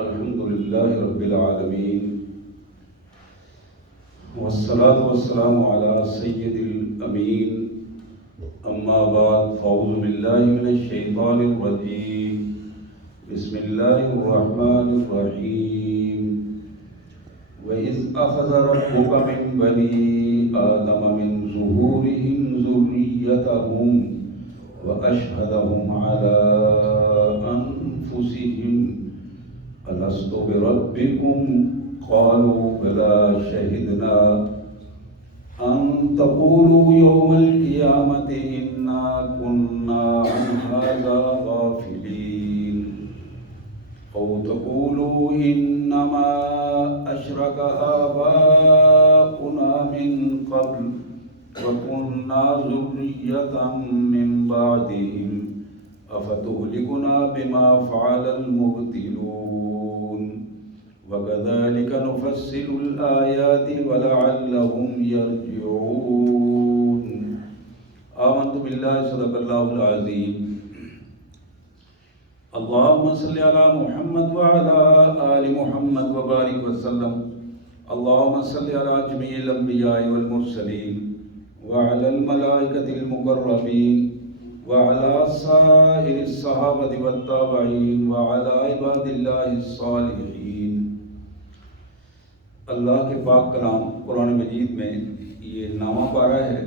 الحمد للہ رب العالمین والصلاة والسلام على سید الامین اما بعد فاعوذ باللہ من الشیطان الرجیم بسم اللہ الرحمن الرحیم وَإِذْ أَخَذَ رَبُّكَ مِنْ بَنِي آدَمَ مِنْ ظُهُورِهِمْ ذُرِّيَّتَهُمْ وَأَشْهَدَهُمْ عَلَىٰ أَنفُسِهِمْ أَلَسْتُ بِرَبِّكُمْ قَالُوا بَلَىٰ شَهِدْنَا أَن تَقُولُوا يَوْمَ الْقِيَامَةِ إِنَّا كُنَّا عَنْ هَٰذَا غَافِلِينَ أَوْ تَقُولُوا إِنَّمَا أَشْرَكَ آبَاؤُنَا مِن قَبْلُ وَكُنَّا ذُرِّيَّةً مِّن بَعْدِهِمْ أَفَتُهْلِكُنَا بِمَا فَعَلَ الْمُبْطِلُونَ وَكَذَلِكَ نُفَصِّلُ الْآيَاتِ وَلَعَلَّهُمْ يَرْجِعُونَ آمنت باللہ صدق اللہ العظیم اللہم صلی علی محمد وعلی آل محمد وبارک وسلم اللہم صلی علی جمیع الانبیاء والمرسلین وعلی الملائکۃ المقربین وعلی سائر الصحابۃ والتابعین وعلی عباد اللہ الصالحین۔ اللہ کے پاک کلام قرآن مجید میں یہ 9واں پارہ ہے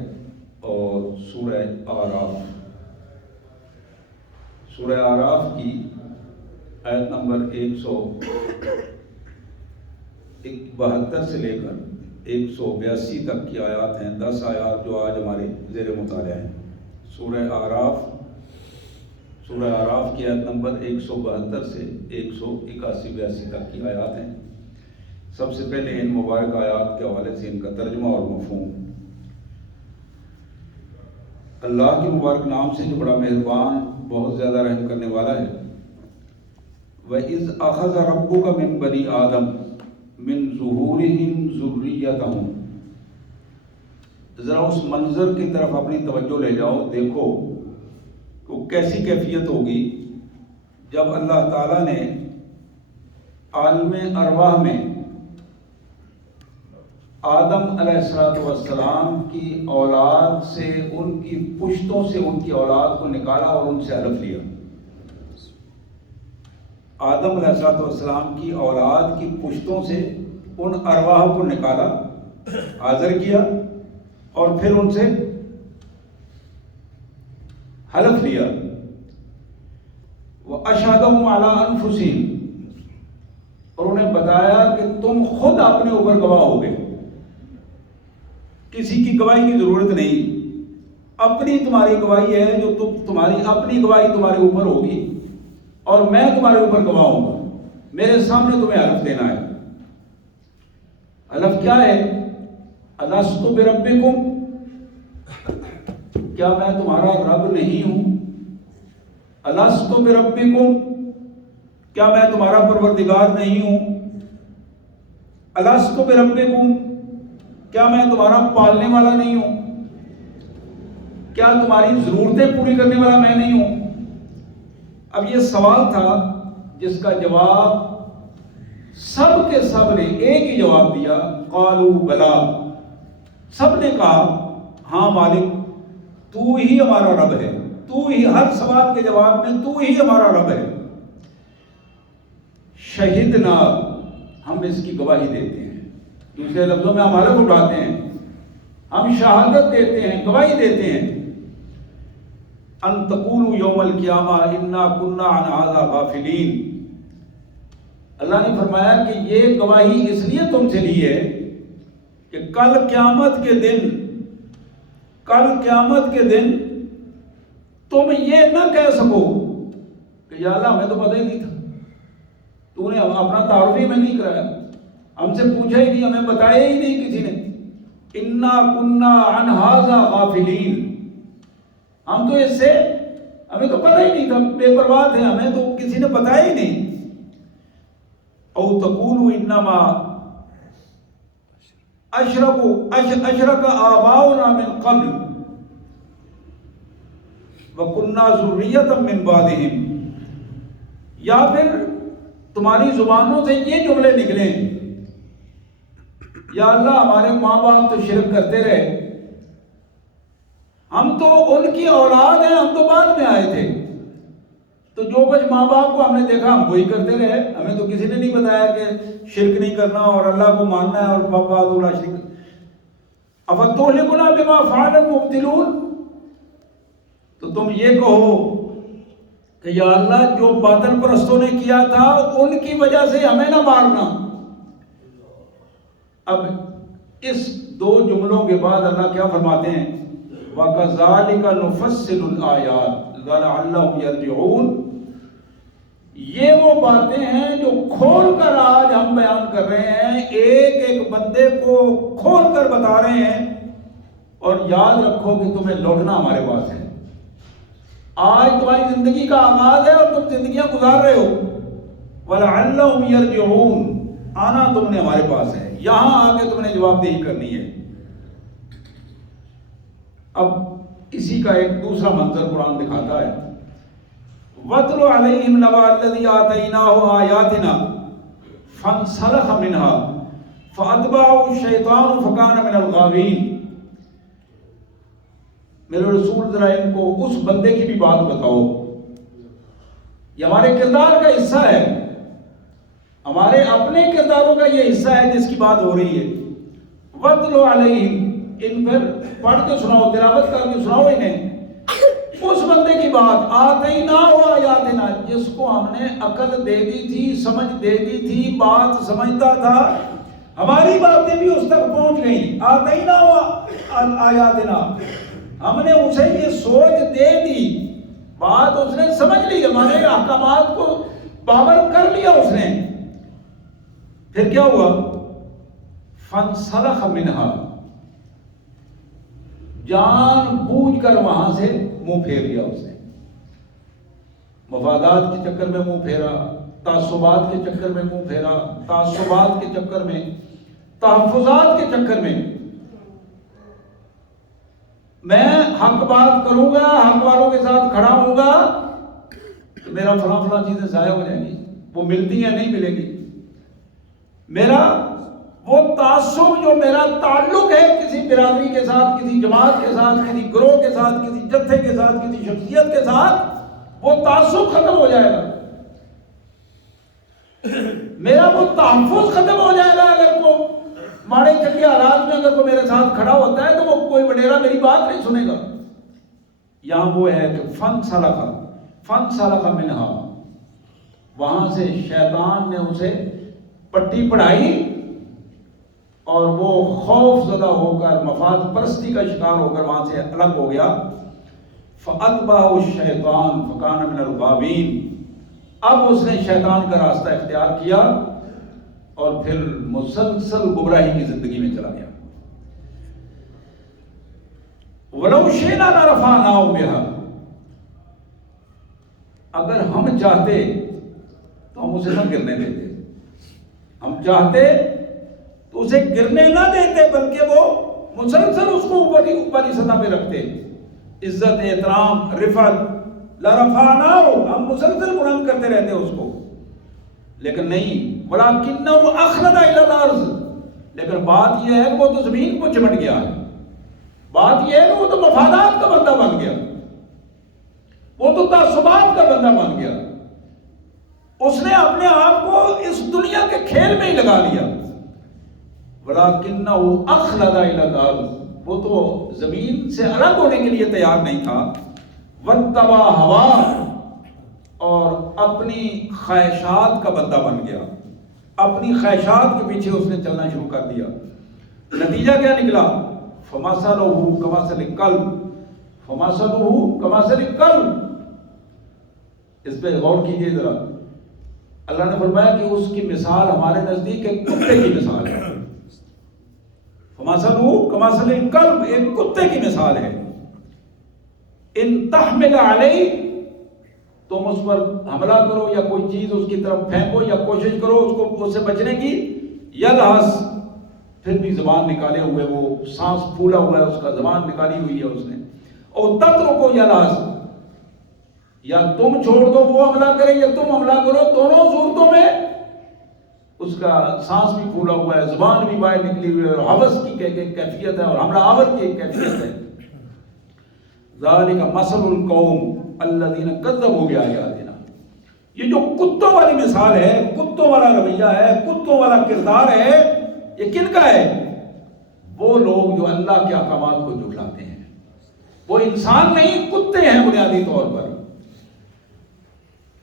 اور سورہ اعراف کی آیت نمبر 172 سے لے کر 182 تک کی آیات ہیں۔ 10 آیات جو آج ہمارے زیر مطالعہ ہیں۔ سورہ اعراف کی آیت نمبر 172 سے 181-82 تک کی آیات ہیں۔ سب سے پہلے ان مبارک آیات کے حوالے سے ان کا ترجمہ اور مفہوم۔ اللہ کے مبارک نام سے جو بڑا مہربان، بہت زیادہ رحم کرنے والا ہے۔ وَإِذْ أَخَذَ رَبُّكَ مِنْ بَنِي آدَمَ مِنْ ظُهُورِهِمْ ذُرِّيَّتَهُمْ۔ ذرا اس منظر کی طرف اپنی توجہ لے جاؤ، دیکھو کہ کیسی کیفیت ہوگی جب اللہ تعالیٰ نے عالم ارواح میں آدم علیہ السلام کی اولاد سے، ان کی پشتوں سے ان کی اولاد کو نکالا اور ان سے الف لیا۔ آدم علیہ السلام کی اولاد کی پشتوں سے ان ارواح کو نکالا، حاضر کیا اور پھر ان سے حلف لیا۔ وَأَشْهَدَهُمْ عَلَىٰ أَنفُسِهِمْ، اور انہیں بتایا کہ تم خود اپنے اوپر گواہ ہوگے، کسی کی گواہی کی ضرورت نہیں، اپنی تمہاری گواہی ہے جو تمہاری اپنی گواہی تمہارے اوپر ہوگی اور میں تمہارے اوپر گواہ ہوں گا، میرے سامنے تمہیں حلف دینا ہے۔ حلف کیا ہے؟ أَلَسْتُ بِرَبِّكُمْ، کیا میں تمہارا رب نہیں ہوں؟ أَلَسْتُ بِرَبِّكُمْ، کیا میں تمہارا پروردگار نہیں ہوں؟ أَلَسْتُ بِرَبِّكُمْ، کیا میں تمہارا پالنے والا نہیں ہوں؟ کیا تمہاری ضرورتیں پوری کرنے والا میں نہیں ہوں؟ اب یہ سوال تھا جس کا جواب سب کے سب نے ایک ہی جواب دیا، قالوا بلا، سب نے کہا ہاں مالک، تو ہی ہمارا رب ہے، تو ہی، ہر سوال کے جواب میں تو ہی ہمارا رب ہے۔ شہدنا، ہم اس کی گواہی دیتے ہیں، دوسرے لفظوں میں ہم حلف اٹھاتے ہیں، ہم شہادت دیتے ہیں، گواہی دیتے ہیں، ان تقولوا یوم القیامہ انا کنا عن ھذا غافلین۔ اللہ نے فرمایا کہ یہ گواہی اس لیے تم سے لی ہے کہ کل قیامت کے دن تم یہ نہ کہہ سکو کہ یا اللہ ہمیں تو پتہ ہی نہیں تھا، تو نے اپنا تعارف ہی میں نہیں کرایا، ہم سے پوچھا ہی نہیں، ہمیں بتایا ہی نہیں کسی نے، انا کنا عن ھذا غافلین، ہم تو اس سے، ہمیں تو پتہ ہی نہیں تھا، بے پرواہ تھے، ہمیں تو کسی نے بتایا ہی نہیں۔ او تقولوا انما اشرک آباؤنا من قبل وَكُنَّا ذُرِّيَّةً مِّن بَعْدِهِمْ، یا پھر تمہاری زبانوں سے یہ جملے نکلیں، یا اللہ ہمارے ماں باپ تو شرک کرتے رہے، ہم تو ان کی اولاد ہیں، ہم تو بعد میں آئے تھے، تو جو کچھ ماں باپ کو ہم نے دیکھا ہم وہی کرتے رہے، ہمیں تو کسی نے نہیں بتایا کہ شرک نہیں کرنا اور اللہ کو ماننا ہے اور وحدہ لا شریک۔ افتہلکنا بما فعل المبطلون، تو تم یہ کہو کہ یا اللہ جو باطل پرستوں نے کیا تھا ان کی وجہ سے ہمیں نہ مارنا۔ اب اس دو جملوں کے بعد اللہ کیا فرماتے ہیں؟ وَكَذَلِكَ نُفَصِّلُ الْآيَاتِ لَعَلَّهُمْ يَرْجِعُونَ۔ یہ وہ باتیں ہیں جو کھول کر آج ہم بیان کر رہے ہیں، ایک ایک بندے کو کھول کر بتا رہے ہیں، اور یاد رکھو کہ تمہیں لوٹنا ہمارے پاس ہے۔ آج تمہاری زندگی کا آغاز ہے اور تم زندگیاں گزار رہے ہو، وَلَعَلَّهُمْ يَرْجِعُونَ، آنا تم نے ہمارے پاس ہے، یہاں آ کے تم نے جواب دہی کرنی ہے۔ اب اسی کا ایک دوسرا منظر قرآن دکھاتا ہے، وَاتْلُ عَلَيْهِمْ نَبَأَ الَّذِي آتَيْنَاهُ آيَاتِنَا فَانْسَلَخَ مِنْهَا فَأَتْبَعَهُ الشَّيْطَانُ فَكَانَ مِنَ الْغَاوِينَ۔ میرے رسول ذرا ان کو اس بندے کی بھی بات بتاؤ، یہ ہمارے کردار کا حصہ ہے، ہمارے اپنے کرداروں کا یہ حصہ ہے جس کی بات ہو رہی ہے۔ وَاتْلُ عَلَيْهِمْ، ان پر پڑھ کے سناؤ، تلاوت کر کے سناؤ انہیں اس بندے کی بات، آتیناہ آیاتنا، جس کو ہم نے عقل دے دی تھی، سمجھ دے دی تھی، بات سمجھتا تھا، ہماری باتیں بھی اس تک پہنچ گئیں، آتیناہ آیاتنا، ہم نے اسے یہ سوچ دے دی، بات اس نے سمجھ لی، ہمارے احکامات کو باور کر لیا اس نے۔ پھر کیا ہوا؟ فَانْسَلَخَ مِنْهَا، جان بوجھ کر وہاں سے منہ پھیر لیا اس نے، مفادات کے چکر میں منہ پھیرا، تعصبات کے چکر میں منہ پھیرا، تعصبات کے چکر میں، تحفظات کے چکر میں، میں حق بات کروں گا، حق والوں کے ساتھ کھڑا ہوں گا تو میرا فلاں فلاں چیزیں ضائع ہو جائیں گی، وہ ملتی ہیں نہیں ملے گی، میرا وہ تعصب جو میرا تعلق ہے کسی برادری کے ساتھ، کسی جماعت کے ساتھ، کسی گروہ کے ساتھ، کسی جتھے کے ساتھ، کسی شخصیت کے ساتھ، وہ تعصب ختم ہو جائے گا، میرا وہ تحفظ ختم ہو جائے گا۔ اگر کو ماڑے چنگے حالات میں اگر کوئی میرے ساتھ کھڑا ہوتا ہے تو وہ کوئی وڈیرا میری بات نہیں سنے گا۔ یہاں وہ ہے کہ فَانْسَلَخَ مِنْهَا، وہاں سے شیطان نے اسے پٹی پڑھائی اور وہ خوف زدہ ہو کر، مفاد پرستی کا شکار ہو کر وہاں سے الگ ہو گیا۔ فَأَتْبَعَهُ الشَّيْطَانُ فَكَانَ مِنَ الْغَاوِينَ، اب اس نے شیطان کا راستہ اختیار کیا اور پھر مسلسل گمراہی کی زندگی میں چلا گیا۔ وَلَوْ شِئْنَا لَرَفَعْنَاهُ بِهَا، اگر ہم چاہتے تو ہم اسے نہ گرنے دیتے، ہم چاہتے تو اسے گرنے نہ دیتے، بلکہ وہ مسلسل اس کو اوپری سطح پہ رکھتے، عزت، احترام، رفعت، لَرَفَعْنَاهُ، ہم مسلسل بلند کرتے رہتے اس کو، لیکن نہیں، وَلَكِنَّهُ أَخْلَدَ إِلَى الْأَرْضِ، لیکن بات یہ ہے کہ وہ تو زمین کو چمٹ گیا ہے، بات یہ ہے کہ وہ تو مفادات کا بندہ بن گیا، وہ تو تعصبات کا بندہ بن گیا، اس نے اپنے آپ کو اس دنیا کے کھیل میں ہی لگا لیا۔ وَلَكِنَّهُ أَخْلَدَ إِلَى الْأَرْضِ، وہ تو زمین سے الگ ہونے کے لیے تیار نہیں تھا، وَاتَّبَعَ هَوَاهُ، اور اپنی خواہشات کا بندہ بن گیا، اپنی خواہشات کے پیچھے اس نے چلنا شروع کر دیا۔ نتیجہ کیا نکلا؟ فَمَثَلُهُ كَمَثَلِ الْكَلْبِ، فَمَثَلُهُ كَمَثَلِ الْكَلْبِ، اس پہ غور کیجئے ذرا۔ اللہ نے فرمایا کہ اس کی مثال ہمارے نزدیک ایک کتے کی مثال ہے، فَمَثَلُهُ كَمَثَلِ الْكَلْبِ، ایک کتے کی مثال ہے، ان تحمل علیہ، تم اس پر حملہ کرو یا کوئی چیز اس کی طرف پھینکو یا کوشش کرو اس سے بچنے کی، یلہس، پھر بھی زبان نکالے ہوئے، وہ سانس پھولا ہوا ہے اس کا، زبان نکالی ہوئی ہے اس نے، اور تترکو یلہس، یا تم چھوڑ دو وہ حملہ کرے یا تم حملہ کرو، دونوں صورتوں میں اس کا سانس بھی پھولا ہوا ہے, زبان بھی باہر نکلی ہوئی ہے, اور حوث کی کیفیت ہے, اور حملہ آور کی ایک کیفیت ہے. ذالک مثل القوم الذین کذبوا بآیاتنا. یہ جو کتوں والی مثال ہے, کتوں والا رویہ ہے, کتوں والا کردار ہے, یہ کن کا ہے؟ وہ لوگ جو اللہ کے احکامات کو جھٹلاتے ہیں. وہ انسان نہیں, کتے ہیں بنیادی طور پر.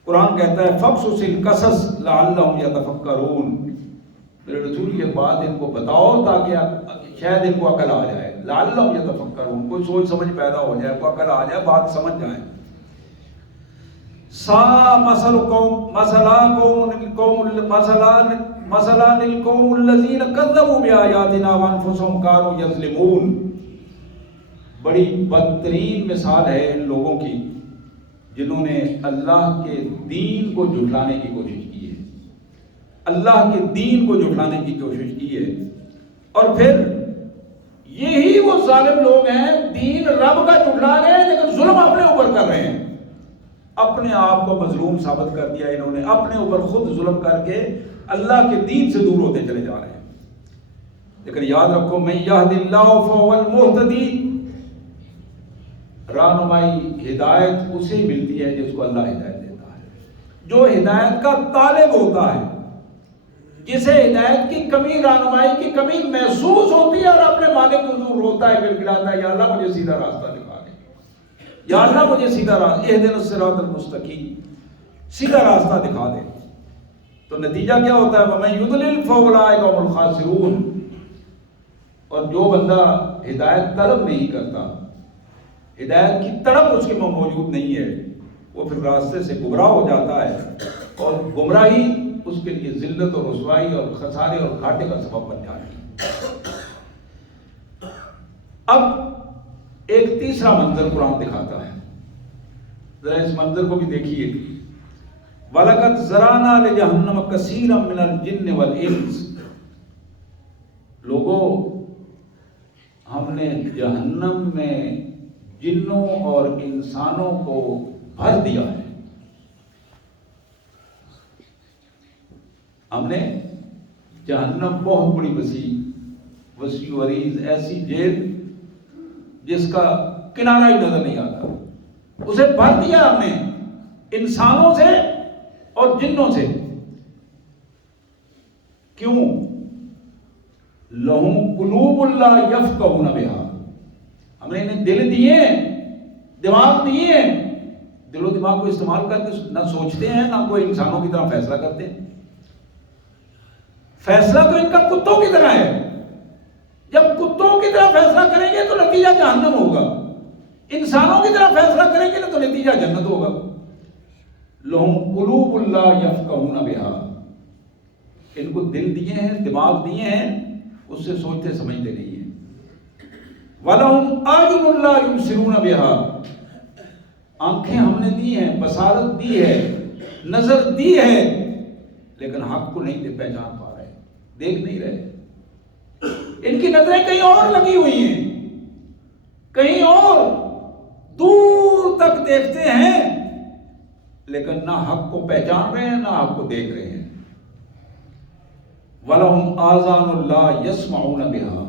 قرآن کہتا ہے فَقْصُصِ الْقَصَصَ لَعَلَّهُمْ يَتَفَكَّرُونَ. میرے رسول یہ بات ان کو بتاؤ تاکہ شاید ان کو عقل آ جائے. لَعَلَّهُمْ يَتَفَكَّرُونَ, کوئی سوچ سمجھ پیدا ہو جائے, کوئی عقل آ جائے, بات سمجھ جائیں. سا مثلا للقوم الذین کذبوا بآیاتنا وانفسهم كانوا یظلمون. بڑی بدترین مثال ہے ان لوگوں کی جنہوں نے اللہ کے دین کو جھٹلانے کی کوشش کی ہے, اللہ کے دین کو جھٹلانے کی کوشش کی ہے. اور پھر یہی وہ ظالم لوگ ہیں, دین رب کا جھٹلا رہے ہیں لیکن ظلم اپنے اوپر کر رہے ہیں. اپنے آپ کو مظلوم ثابت کر دیا انہوں نے, اپنے اوپر خود ظلم کر کے اللہ کے دین سے دور ہوتے چلے جا رہے ہیں. لیکن یاد رکھو من یہد اللہ فہو المہتدی. رہنمائی ہدایت اسے ملتی ہے جس کو اللہ ہدایت دیتا ہے, جو ہدایت کا طالب ہوتا ہے, جسے ہدایت کی کمی, رہنمائی کی کمی محسوس ہوتی ہے اور اپنے مالک کو دور روتا ہے, پھر گراتا ہے, یا اللہ مجھے سیدھا راستہ دکھا دے, یا اللہ مجھے سیدھا راستہ, اہدنا الصراط المستقیم, سیدھا راستہ دکھا دے. تو نتیجہ کیا ہوتا ہے؟ وَمَن يُضْلِلْ فَأُولَٰئِكَ هُمُ الْخَاسِرُونَ. اور جو بندہ ہدایت طلب نہیں کرتا, ہدایت کی تڑپ اس کے میں موجود نہیں ہے, وہ پھر راستے سے گمراہ ہو جاتا ہے, اور گمراہی اس کے لیے ذلت اور رسوائی اور خسارے اور گھاٹے کا سبب بن جاتی ہے. اب ایک تیسرا منظر قرآن دکھاتا ہے, ذرا اس منظر کو بھی دیکھیے. وَلَقَدْ ذَرَأْنَا لِجَهَنَّمَ كَثِيرًا مِنَ الْجِنِّ وَالْإِنسِ. لوگوں, ہم نے جہنم میں جنوں اور انسانوں کو بھر دیا ہے. ہم نے جہنم بہت بڑی وسیع و عریض ایسی جیل جس کا کنارہ ہی نظر نہیں آتا, اسے بھر دیا ہم نے انسانوں سے اور جنوں سے. کیوں؟ لَهُمْ قُلُوبٌ لَا يَفْقَهُونَ بِهَا. ہم نے انہیں دل دیے, دماغ دیے, دل و دماغ کو استعمال کر کے نہ سوچتے ہیں, نہ کوئی انسانوں کی طرح فیصلہ کرتے ہیں. فیصلہ تو ان کا کتوں کی طرح ہے. جب کتوں کی طرح فیصلہ کریں گے تو نتیجہ جہنم ہوگا, انسانوں کی طرح فیصلہ کریں گے تو نتیجہ جنت ہوگا. لَهُمْ قُلُوبٌ لَا يَفْقَهُونَ بِهَا. ان کو دل دیے ہیں, دماغ دیے ہیں, اس سے سوچتے سمجھتے نہیں ہیں. وَلَهُمْ أَعْيُنٌ لَا يُبْصِرُونَ بِهَا. آنکھیں ہم نے دی ہیں, بصارت دی ہے, نظر دی ہے, لیکن حق کو نہیں پہچان پا رہے, دیکھ نہیں رہے. ان کی نظریں کہیں اور لگی ہوئی ہیں, کہیں اور دور تک دیکھتے ہیں, لیکن نہ حق کو پہچان رہے ہیں نہ حق کو دیکھ رہے ہیں. وَلَهُمْ آذَانٌ لَا يَسْمَعُونَ بِهَا.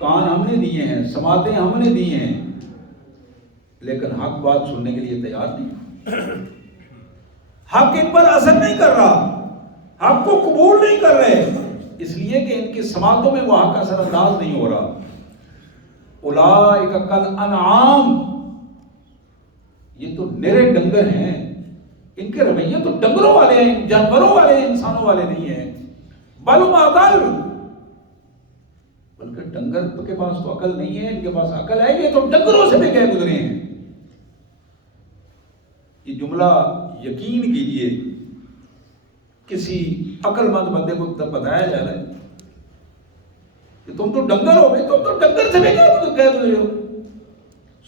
کان ہم نے دیے ہیں, سماعتیں ہم نے دی ہیں, لیکن حق بات سننے کے لیے تیار نہیں. حق ان پر اثر نہیں کر رہا, حق کو قبول نہیں کر رہے, اس لیے کہ ان کی سماعتوں میں وہ حق اثر انداز نہیں ہو رہا. اولئک کالانعام. یہ تو نرے ڈنگر ہیں, ان کے رویے تو ڈنگروں والے ہیں, جانوروں والے ہیں, انسانوں والے نہیں ہیں. بل ہم اضل. بلکہ ڈنگر کے پاس تو عقل نہیں ہے, ان کے پاس عقل ہے, یہ تو ڈنگروں سے بھی گئے گزرے ہیں. یہ جملہ یقین کیجئے کسی عقل مند بندے کو بتایا جا رہا ہے کہ تم تو ڈنگر ہو گئے, تم تو ڈنگر سے بھی گئے گزرے ہو.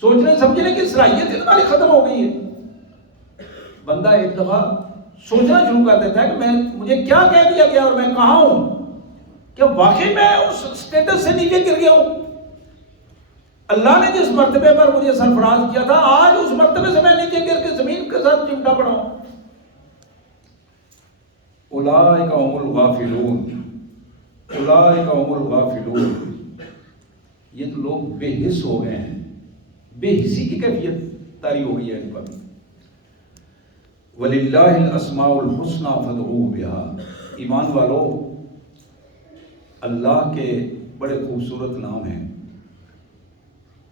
سوچنے سمجھنے کی صلاحیت تمہاری ختم ہو گئی ہے. بندہ ایک دفعہ سوچنا شروع کر دیتا ہے کہ مجھے کیا کہہ دیا گیا اور میں کہاں ہوں, کیا واقعی میں اس سٹیٹس سے نیچے گر گیا ہوں؟ اللہ نے جس مرتبے پر مجھے سرفراز کیا تھا, آج اس مرتبے سے میں نیچے گر کے زمین کے ساتھ چمٹا پڑا ہوں. اولئک هم الغافلون، اولئک هم الغافلون، یہ تو لوگ بے حس ہو گئے ہیں، بے حسی کی کیفیت طاری ہو گئی ہے ان پر۔ وَلِلَّهِ الْأَسْمَاءُ الْحُسْنَى فَادْعُوهُ بِهَا، ایمان والو اللہ کے بڑے خوبصورت نام ہیں،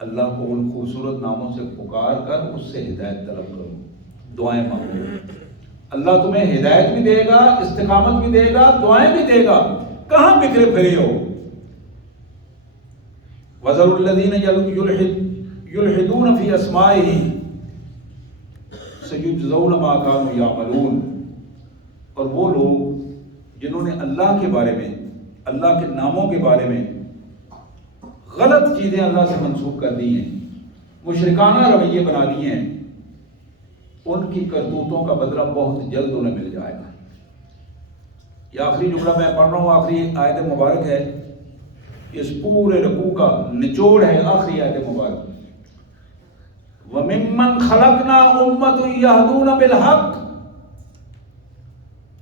اللہ کو ان خوبصورت ناموں سے پکار کر اس سے ہدایت طلب کرو، دعائیں مانگو، اللہ تمہیں ہدایت بھی دے گا، استقامت بھی دے گا، دعائیں بھی دے گا۔ کہاں بکھرے پھرے ہو؟ وَذَرُوا الَّذِينَ يُلْحِدُونَ فِي أَسْمَائِهِ سَيُجْزَوْنَ مَا كَانُوا يَعْمَلُونَ، اور وہ لوگ جنہوں نے اللہ کے بارے میں، اللہ کے ناموں کے بارے میں غلط چیزیں اللہ سے منسوب کر دی ہیں، مشرکانہ رویے بنا لیے ہیں، ان کی کرتوتوں کا بدلہ بہت جلد انہیں مل جائے گا۔ یہ آخری جملہ میں پڑھ رہا ہوں، آخری آیت مبارک ہے، اس پورے رکوع کا نچوڑ ہے آخری آیت مبارک۔ وَمِمَّنْ خَلَقْنَا أُمَّةٌ يَهْدُونَ بِالْحَقِّ،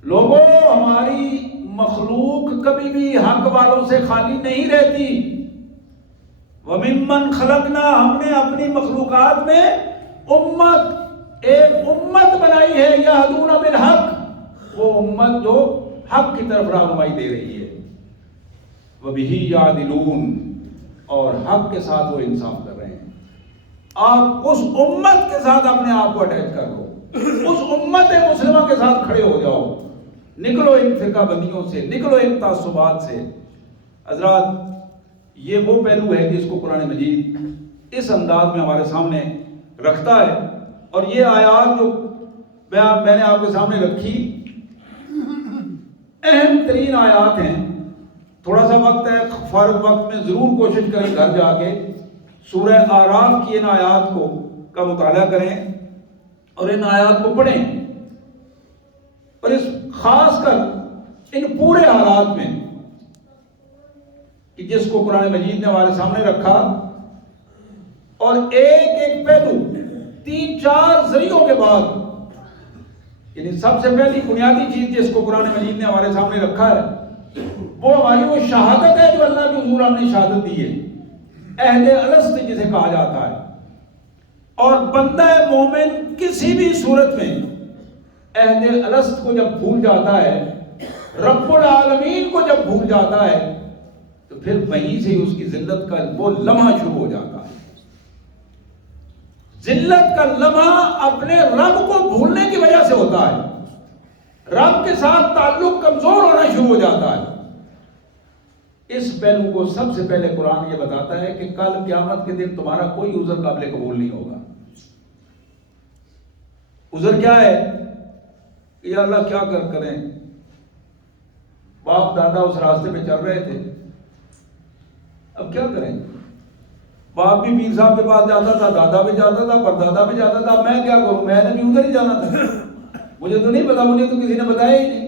لوگوں ہماری مخلوق کبھی بھی حق والوں سے خالی نہیں رہتی۔ وَمِمَّنْ خَلَقْنَا، ہم نے اپنی مخلوقات میں امت، ایک امت بنائی ہے، یہدون بالحق، وہ امت جو حق کی طرف رہنمائی دے رہی ہے۔ وَبِهِ يَعْدِلُونَ، اور حق کے ساتھ وہ انصاف کر رہے ہیں۔ آپ اس امت کے ساتھ اپنے آپ کو اٹیچ کر لو، اس امت مسلمہ کے ساتھ کھڑے ہو جاؤ، نکلو ان فرقہ بندیوں سے، نکلو ان تعصبات سے۔ حضرات، یہ وہ پہلو ہے جس کو قرآن مجید اس انداز میں ہمارے سامنے رکھتا ہے، اور یہ آیات جو میں نے آپ کے سامنے رکھی، اہم ترین آیات ہیں۔ تھوڑا سا وقت ہے، فارغ وقت میں ضرور کوشش کریں گھر جا کے سورہ اعراف کی ان آیات کا مطالعہ کریں اور ان آیات کو پڑھیں، اور اس خاص کر ان پورے حالات میں کہ جس کو قرآن مجید نے ہمارے سامنے رکھا، اور ایک ایک پہلو 3-4 ذریعوں کے بعد، یعنی سب سے پہلی بنیادی چیز جس کو قرآن مجید نے ہمارے سامنے رکھا ہے وہ ہماری وہ شہادت ہے جو اللہ کے حضور ہم نے شہادت دی ہے، عہد الست جسے کہا جاتا ہے۔ اور بندہ مومن کسی بھی صورت میں عہد الست کو جب بھول جاتا ہے، رب العالمین کو جب بھول جاتا ہے، تو پھر وہیں سے اس کی ذلت کا وہ لمحہ شروع ہو جاتا ہے۔ ذلت کا لمحہ اپنے رب کو بھولنے کی وجہ سے ہوتا ہے، رب کے ساتھ تعلق کمزور ہونا شروع ہو جاتا ہے۔ اس پہلو کو سب سے پہلے قرآن یہ بتاتا ہے کہ کل قیامت کے دن تمہارا کوئی عذر قابل قبول نہیں ہوگا۔ عذر کیا ہے؟ یا اللہ کیا کریں، باپ دادا اس راستے پہ چل رہے تھے، اب کیا کریں؟ باپ بھی پیر صاحب کے پاس جاتا تھا، دادا بھی جاتا تھا، پردادا بھی جاتا تھا، میں کیا کروں؟ میں نے بھی ادھر ہی جانا تھا، مجھے تو نہیں پتا، مجھے تو کسی نے بتایا ہی نہیں۔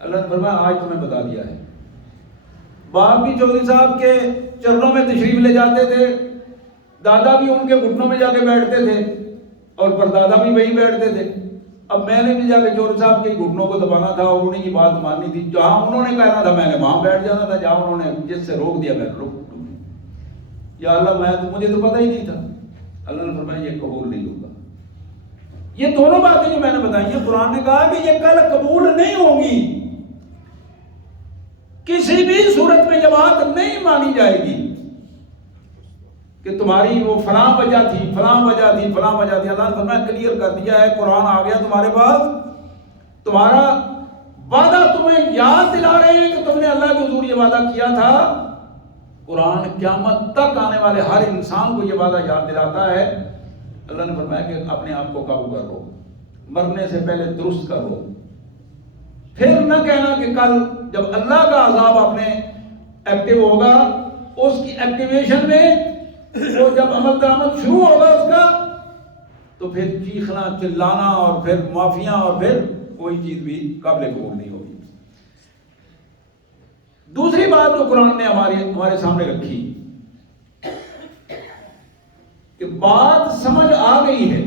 اللہ نے فرمایا آج تمہیں بتا دیا ہے۔ باپ بھی چودھری صاحب کے چرنوں میں تشریف لے جاتے تھے، دادا بھی ان کے گھٹنوں میں جا کے بیٹھتے تھے، اور پردادا بھی وہی بیٹھتے تھے۔ اب میں نے بھی جا کے چودھری صاحب کے گھٹنوں کو دبانا تھا اور انہیں کی بات ماننی تھی، جہاں انہوں نے کہنا تھا میں نے وہاں بیٹھ جانا تھا، جہاں انہوں نے جس سے روک دیا میں رک۔ یا اللہ مجھے تو پتہ ہی نہیں تھا۔ اللہ نے فرمایا یہ قبول نہیں ہوگا۔ یہ دونوں باتیں جو میں نے بتائی ہیں، قرآن نے کہا کہ یہ کل قبول نہیں ہوں گی، کسی بھی صورت میں یہ بات نہیں مانی جائے گی کہ تمہاری وہ فلاں وجہ تھی، فلاں وجہ تھی، فلاں وجہ تھی۔ اللہ نے فرمایا کلیئر کر دیا ہے، قرآن آ گیا تمہارے پاس، تمہارا وعدہ تمہیں یاد دلا رہے ہیں کہ تم نے اللہ کے حضور یہ وعدہ کیا تھا۔ قرآن قیامت تک آنے والے ہر انسان کو یہ وعدہ یاد دلاتا ہے۔ اللہ نے فرمایا کہ اپنے آپ کو قابو کر لو، مرنے سے پہلے درست کر لو، پھر نہ کہنا کہ کل جب اللہ کا عذاب اپنے ایکٹیو ہوگا، اس کی ایکٹیویشن میں وہ جب عمل درآمد شروع ہوگا اس کا، تو پھر چیخنا چلانا اور پھر معافیاں اور پھر کوئی چیز بھی قابل قبول نہیں ہوگی۔ دوسری بات جو قرآن نے ہمارے سامنے رکھی کہ بات سمجھ آ گئی ہے،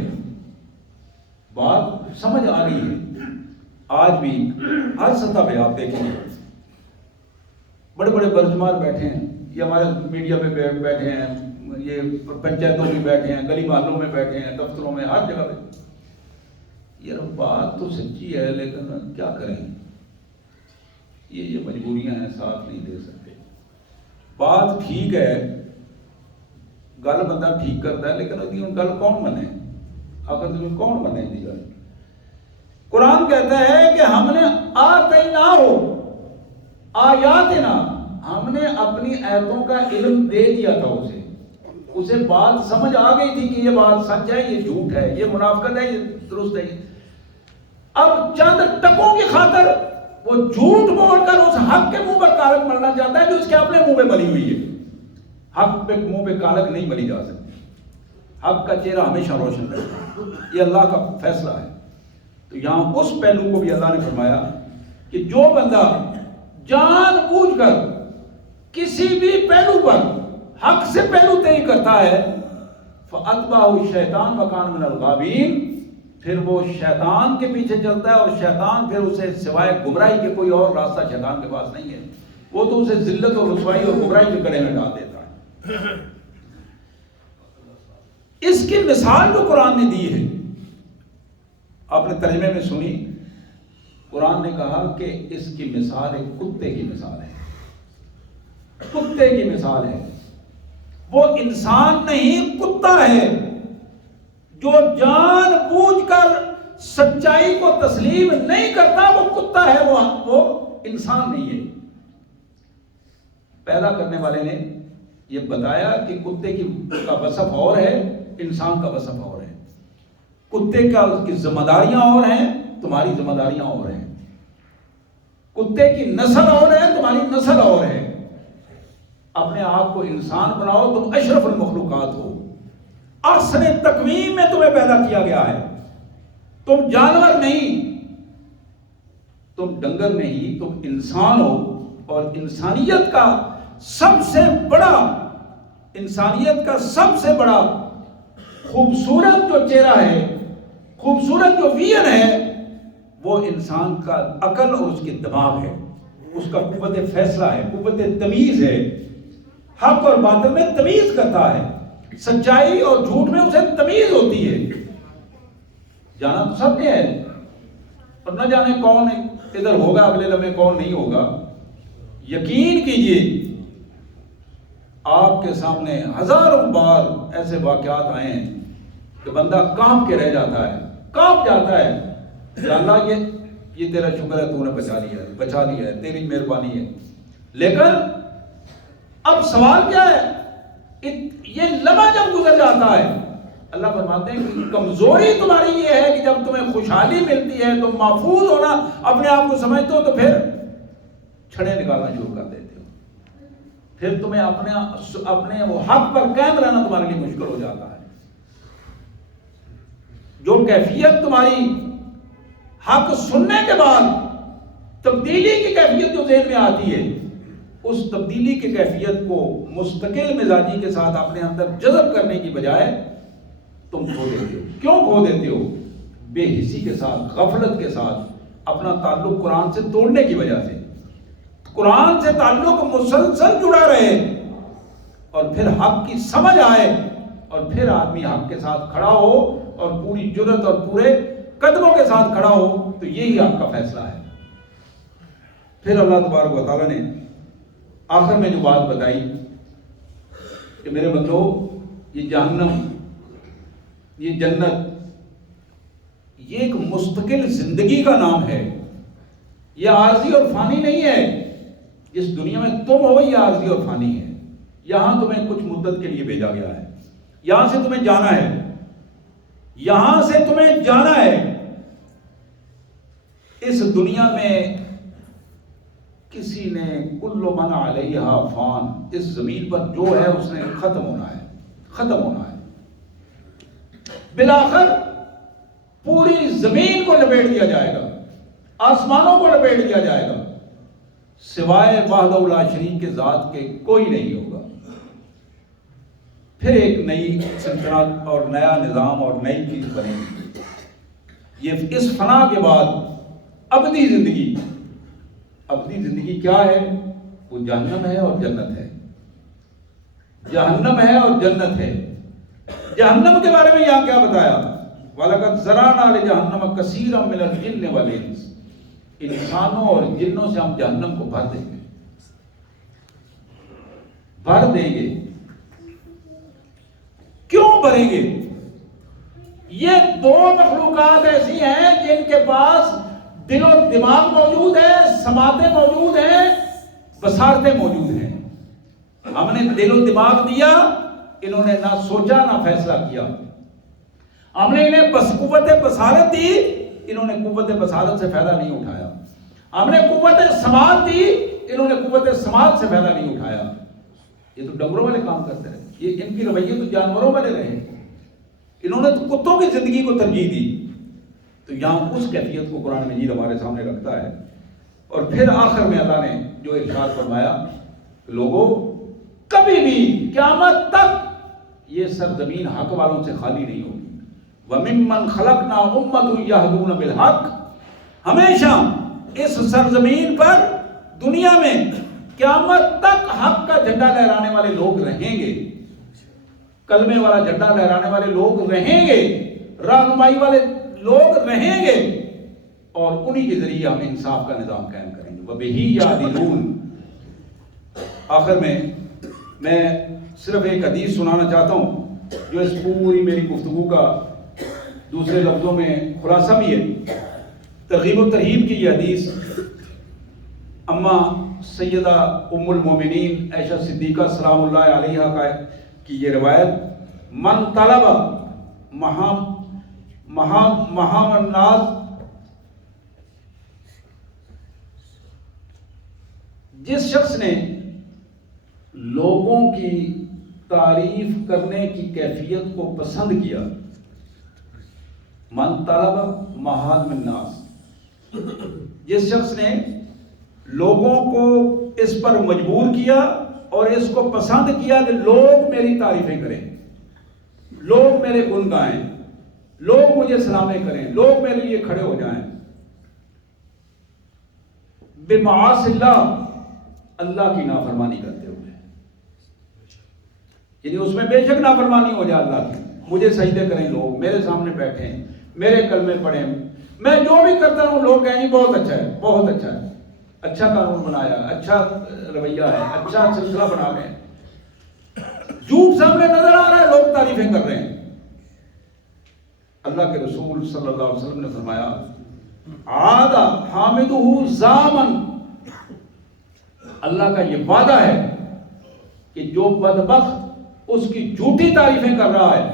بات سمجھ آ گئی ہے، آج بھی ہر سطح پہ آپ دیکھیں گے بڑے بڑے برجمار بیٹھے ہیں، یہ ہمارے میڈیا میں بیٹھے ہیں، یہ پنچایتوں میں بیٹھے ہیں، گلی محلوں میں بیٹھے ہیں، دفتروں میں، ہر جگہ پہ۔ یہ بات تو سچی ہے لیکن کیا کریں، یہ مجبوریاں ہیں، ساتھ نہیں دے سکتے۔ بات ٹھیک ہے، گل بندہ ٹھیک کرتا ہے، لیکن گل کون منے؟ آخر تمہیں کون منے دی گل؟ قرآن کہتا ہے کہ ہم نے آتیناہو آیاتنا، ہم نے اپنی آیتوں کا علم دے دیا تھا اسے بات سمجھ آ گئی تھی کہ یہ بات سچ ہے، یہ جھوٹ ہے، یہ منافقت ہے، یہ درست ہے۔ اب چند ٹکوں کی خاطر وہ جھوٹ بول کر اس حق کے منہ پر کالک ملنا چاہتا ہے جو اس کے اپنے منہ پہ ملی ہوئی ہے۔ حق پہ منہ پہ کالک نہیں ملی جا سکتی، حق کا چہرہ ہمیشہ روشن رہتا ہے، یہ اللہ کا فیصلہ ہے۔ تو یہاں اس پہلو کو بھی اللہ نے فرمایا کہ جو بندہ جان بوجھ کر کسی بھی پہلو پر حق سے پہلو طے کرتا ہے فَأَتْبَعَهُ الشَّيْطَانُ وَكَانَ مِنَ الْغَاوِينَ، پھر وہ شیطان کے پیچھے چلتا ہے، اور شیطان پھر اسے سوائے گمراہی کے کوئی اور راستہ شیطان کے پاس نہیں ہے، وہ تو اسے ذلت اور رسوائی اور گمراہی کے گڑھے میں ڈال دیتا ہے۔ اس کی مثال جو قرآن نے دی ہے، آپ نے ترجمے میں سنی، قرآن نے کہا کہ اس کی مثال ایک کتے کی مثال ہے، کتے کی مثال ہے۔ وہ انسان نہیں، کتا ہے، جو جان بوجھ کر سچائی کو تسلیم نہیں کرتا، وہ کتا ہے، وہ انسان نہیں ہے۔ پیدا کرنے والے نے یہ بتایا کہ کتے کا وصف اور ہے، انسان کا وصف اور ہے۔ کتے کی ذمہ داریاں اور ہیں، تمہاری ذمہ داریاں اور ہیں۔ کتے کی نسل اور ہے، تمہاری نسل اور ہے۔ اپنے آپ کو انسان بناؤ، تم اشرف المخلوقات ہو، احسن تقویم میں تمہیں پیدا کیا گیا ہے۔ تم جانور نہیں، تم ڈنگر نہیں، تم انسان ہو۔ اور انسانیت کا سب سے بڑا خوبصورت جو چہرہ ہے، خوبصورت جو ویژن ہے، وہ انسان کا عقل اور اس کے دماغ ہے، اس کا قوت فیصلہ ہے، قوت تمیز ہے، حق اور باطل میں تمیز کرتا ہے، سچائی اور جھوٹ میں اسے تمیز ہوتی ہے۔ جانا تو سب نے ہے، اور نہ جانے کون ادھر ہوگا اگلے لمحے، کون نہیں ہوگا۔ یقین کیجئے آپ کے سامنے ہزاروں بار ایسے واقعات آئے ہیں کہ بندہ کانپ کے رہ جاتا ہے، کانپ جاتا ہے کہ اللہ یہ تیرا شکر ہے، تو نے بچا لیا ہے، تیری مہربانی ہے۔ لیکن اب سوال کیا ہے؟ یہ لمحہ جب گزر جاتا ہے، اللہ فرماتے ہیں کہ کمزوری تمہاری یہ ہے کہ جب تمہیں خوشحالی ملتی ہے، تم محفوظ ہونا اپنے آپ کو سمجھتے ہو، تو پھر چھڑے نکالنا شروع کر دیتے ہو، پھر تمہیں اپنے وہ حق پر قائم رہنا تمہارے لیے مشکل ہو جاتا ہے۔ جو کیفیت تمہاری حق سننے کے بعد تبدیلی کی کیفیت جو ذہن میں آتی ہے، اس تبدیلی کی کیفیت کو مستقل مزاجی کے ساتھ اپنے اندر جذب کرنے کی بجائے تم کھو دیتے ہو۔ کیوں کھو دیتے ہو؟ بے حسی کے ساتھ، غفلت کے ساتھ، اپنا تعلق قرآن سے توڑنے کی وجہ سے۔ قرآن سے تعلق مسلسل جڑا رہے اور پھر حق کی سمجھ آئے، اور پھر آدمی حق کے ساتھ کھڑا ہو اور پوری جرت اور پورے قدموں کے ساتھ کھڑا ہو، تو یہی آپ کا فیصلہ ہے۔ پھر اللہ تبارک و تعالیٰ نے آخر میں جو بات بتائی کہ میرے بندو، یہ جہنم، یہ جنت، یہ ایک مستقل زندگی کا نام ہے، یہ عارضی اور فانی نہیں ہے۔ جس دنیا میں تم ہو، یہ عارضی اور فانی ہے۔ یہاں تمہیں کچھ مدت کے لیے بھیجا گیا ہے، یہاں سے تمہیں جانا ہے، یہاں سے تمہیں جانا ہے۔ اس دنیا میں کسی نے کل من علیہا فان، اس زمین پر جو ہے اس نے ختم ہونا ہے، ختم ہونا ہے۔ بالآخر پوری زمین کو لپیٹ دیا جائے گا، آسمانوں کو لپیٹ دیا جائے گا، سوائے وحدہ لا شریک کے ذات کے کوئی نہیں ہوگا۔ پھر ایک نئی سلطنت اور نیا نظام اور نئی چیز بنے گی۔ یہ اس فنا کے بعد ابدی زندگی. ابدی زندگی کیا ہے؟ وہ جہنم ہے اور جنت ہے. جہنم ہے اور جنت ہے. جہنم کے بارے میں یہاں کیا بتایا؟ وَلَقَدْ زَرَعْنَا لِجَهَنَّمَ كَثِيرًا مِنَ الْجِنِّ وَالْإِنسِ. انسانوں اور جنوں سے ہم جہنم کو بھر دیں گے. بھر دیں گے. کیوں بھریں گے؟ یہ دو مخلوقات ایسی ہیں جن کے پاس دل و دماغ موجود ہے، سماعتیں موجود ہیں، بصارتیں موجود ہیں. ہم نے دل و دماغ دیا، انہوں نے نہ سوچا نہ فیصلہ کیا. ہم نے انہیں بس قوت بصارت دی، انہوں نے قوت بصارت سے فائدہ نہیں اٹھایا. ہم نے قوت سماعت دی، انہوں نے قوت سماعت سے فائدہ نہیں اٹھایا. یہ تو ڈنگروں والے کام کرتے ہیں. یہ ان کی رویے تو جانوروں والے رہے. انہوں نے تو کتوں کی زندگی کو ترجیح دی. تو یہاں اس کیفیت کو قرآن مجید ہمارے سامنے رکھتا ہے. اور پھر آخر میں اللہ نے جو ارشاد فرمایا، لوگوں کبھی بھی قیامت تک یہ سرزمین حق والوں سے خالی نہیں ہوگی. وَمِمَّنْ خَلَقْنَا أُمَّةٌ يَهْدُونَ بِالْحَقِّ. ہمیشہ اس سرزمین پر، دنیا میں قیامت تک حق کا جھنڈا لہرانے والے لوگ رہیں گے. کلمے والا جھنڈا لہرانے والے لوگ رہیں گے، رہنمائی والے لوگ رہیں گے، اور انہی کے ذریعے ہم انصاف کا نظام قائم کریں گے. وَبِهِ يَعْدِلُونَ. آخر میں صرف ایک حدیث سنانا چاہتا ہوں جو اس پوری میری گفتگو کا دوسرے لفظوں میں خلاصہ بھی ہے. ترغیب و ترہیب کی یہ حدیث اماں سیدہ ام المومنین عائشہ صدیقہ سلام اللہ علیہا کی یہ روایت، من طلب مہام الناس، جس شخص نے لوگوں کی تعریف کرنے کی کیفیت کو پسند کیا. من طلب محارم الناس، جس شخص نے لوگوں کو اس پر مجبور کیا اور اس کو پسند کیا کہ لوگ میری تعریفیں کریں، لوگ میرے گن گائیں، لوگ مجھے سلامیں کریں، لوگ میرے لیے کھڑے ہو جائیں. بمعاصی اللہ، اللہ کی نافرمانی کرتے ہوئے، یعنی اس میں بے شک نافرمانی ہو جائے اللہ کی. مجھے سجدے کریں لوگ، میرے سامنے بیٹھیں، میرے کلمے پڑھیں، میں جو بھی کرتا ہوں لوگ کہیں گے بہت اچھا ہے، بہت اچھا ہے، اچھا قانون بنایا، اچھا رویہ ہے، اچھا سلسلہ بنا لیں. جھوٹ سامنے نظر آ رہا ہے، لوگ تعریفیں کر رہے ہیں. اللہ کے رسول صلی اللہ علیہ وسلم نے فرمایا، عاد حامدہ زامن، اللہ کا یہ وعدہ ہے کہ جو بدبخت اس کی جھوٹی تعریفیں کر رہا ہے،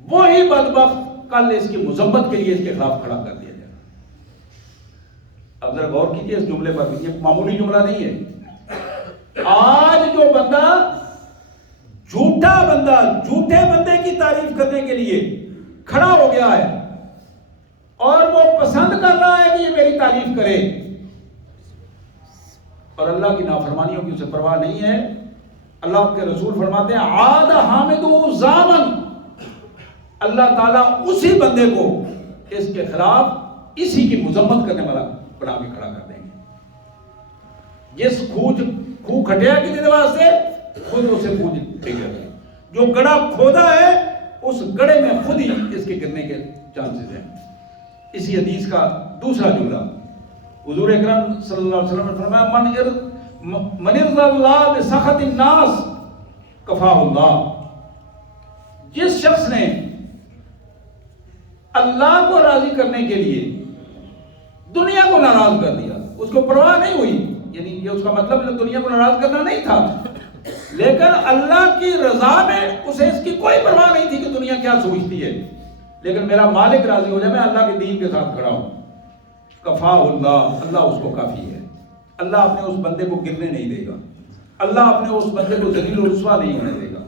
وہی بدبخت کل اس کی مذمت کے لیے اس کے خلاف کھڑا کر دیا جائے. اب ذرا غور کیجیے اس جملے پر، یہ معمولی جملہ نہیں ہے. آج جو بندہ جھوٹا بندہ جھوٹے بندے کی تعریف کرنے کے لیے کھڑا ہو گیا ہے اور وہ پسند کر رہا ہے کہ یہ میری تعریف کرے، اور اللہ کی نافرمانیوں کی اسے پرواہ نہیں ہے، اللہ کے رسول فرماتے ہیں عاد حامدہ زامن، اللہ تعالیٰ اسی بندے کو اس کے خلاف اسی کی مذمت کرنے والا بنا کے کھڑا کر دیں گے. جس کھو کھٹیا کی واسطے خود اسے کھو ٹھیک ہے، جو گڑھا کھودا ہے اس گڑھے میں خود ہی اس کے گرنے کے چانسز ہیں. اسی حدیث کا دوسرا جملہ حضور اکرم صلی اللہ علیہ وسلم نے فرمایا، من ارضى اللہ بسخط الناس کفاہ اللہ. جس شخص نے اللہ کو راضی کرنے کے لیے دنیا کو ناراض کر دیا، اس کو پرواہ نہیں ہوئی، یعنی یہ اس کا مطلب دنیا کو ناراض کرنا نہیں تھا، لیکن اللہ کی رضا میں اسے اس کی کوئی پرواہ نہیں تھی کہ دنیا کیا سوچتی ہے، لیکن میرا مالک راضی ہو جائے، میں اللہ کے دین کے ساتھ کھڑا ہوں. کفاہ اللہ، اللہ اس کو کافی ہے. اللہ اپنے اس بندے کو گرنے نہیں دے گا، اللہ اپنے اس بندے کو ذلیل و رسوا نہیں ہونے دے گا.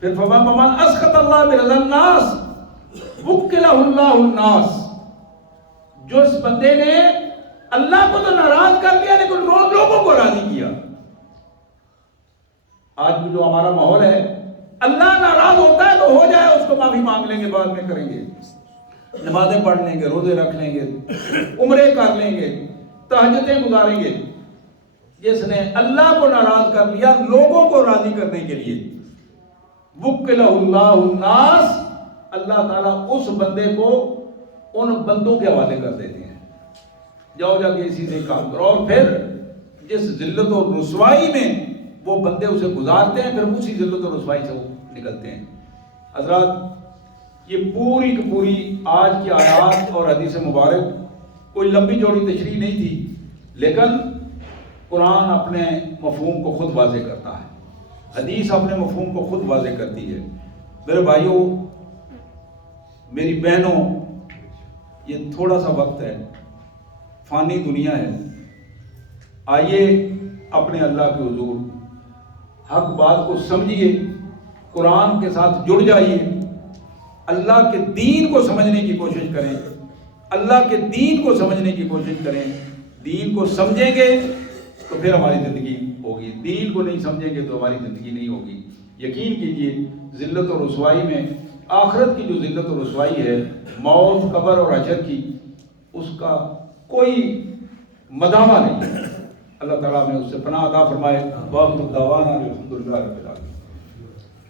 پھر فمن اسخط اللہ برضا الناس وکلہ اللہ الناس، جو اس بندے نے اللہ کو تو ناراض کر لیا لیکن لوگوں کو راضی کیا. آج بھی جو ہمارا ماحول ہے، اللہ ناراض ہوتا ہے تو ہو جائے، اس کو معافی مانگ لیں گے، بعد میں کریں گے. نمازیں پڑھ لیں گے، روزے رکھ لیں گے، عمرے کر لیں گے، تہجدیں گزاریں گے، جس نے اللہ کو ناراض کر لیا لوگوں کو راضی کرنے کے لیے، وکلہ اللہ الناس، اللہ تعالیٰ اس بندے کو ان بندوں کے حوالے کر دیتے ہیں، جاؤ جا کے اسی سے کام کرو، اور پھر جس ذلت و رسوائی میں وہ بندے اسے گزارتے ہیں، پھر اسی ذلت و رسوائی سے وہ نکلتے ہیں۔ حضرات، یہ پوری کی پوری آج کی آیات اور حدیث مبارک کوئی لمبی چوڑی تشریح نہیں تھی، لیکن قرآن اپنے مفہوم کو خود واضح کرتا ہے، حدیث اپنے مفہوم کو خود واضح کرتی ہے۔ میرے بھائیوں، میری بہنوں، یہ تھوڑا سا وقت ہے، فانی دنیا ہے، آئیے اپنے اللہ کے حضور حق بات کو سمجھیے، قرآن کے ساتھ جڑ جائیے، اللہ کے دین کو سمجھنے کی کوشش کریں، اللہ کے دین کو سمجھنے کی کوشش کریں۔ دین کو سمجھیں گے تو پھر ہماری زندگی ہوگی، دین کو نہیں سمجھیں گے تو ہماری زندگی نہیں ہوگی۔ یقین کیجئے، ذلت و رسوائی میں آخرت کی جو ذلت و رسوائی ہے، موت، قبر اور حشر کی، اس کا کوئی مداوع نہیں ہے۔ اللہ تعالیٰ ہمیں اس سے پناہ عطا فرمائے۔ وآخر دعوانا الحمدللہ رب العالمین۔